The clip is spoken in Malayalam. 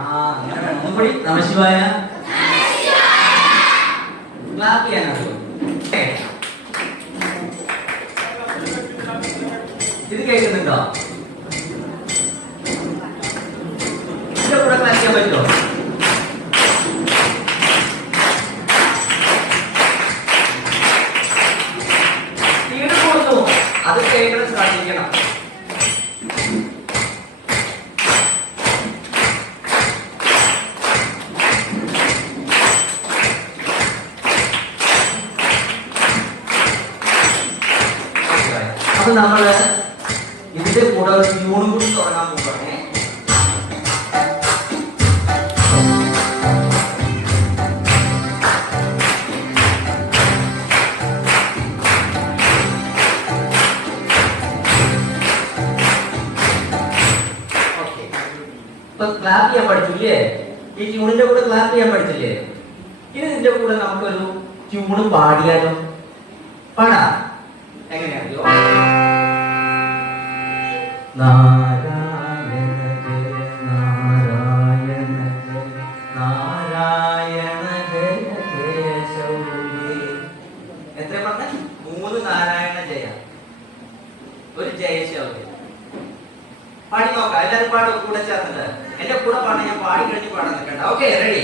ഒന്നുകൂടി നമശിവായ. ക്ലാപ്പ് ചെയ്യാനറിയോ? ഇത് കേൾക്കുന്നുണ്ടോ? ഇതിന്റെ കൂടെ ക്ലാപ്പ് ചെയ്യാൻ പറ്റുമോ? സ്പീഡ് കൊടുത്തു, അത് കേൾക്കണം, ശ്രദ്ധിക്കണം. അപ്പൊ നമ്മള് ഇതിന്റെ കൂടെ ഒരു ട്യൂണും കൂടി തുടങ്ങാൻ പോവാണേ. ഇപ്പൊ ക്ലാപ്പ് ചെയ്യാൻ പഠിച്ചില്ലേ? ഈ ട്യൂണിന്റെ കൂടെ ക്ലാപ്പ് ചെയ്യാൻ പഠിച്ചില്ലേ? ഇനി ഇതിന്റെ കൂടെ നമുക്കൊരു ട്യൂണ് പാടിയാലോ? പാടാം. എങ്ങനെയാണോ? നാരായണ ജയ നാരായണ ജയ നാരായണ ജയ കേശവേ. എത്ര പറഞ്ഞ? 3 നാരായണ ജയ, ഒരു ജയശൗര്യ. പാടി നോക്കാം. എല്ലാവരും പാടും കൂടെ ചേർന്നിട്ട്. എന്റെ കൂടെ പാടാൻ ഞാൻ പാടി കഴിഞ്ഞ് പാടാൻ നിൽക്കണ്ട. Okay, ready?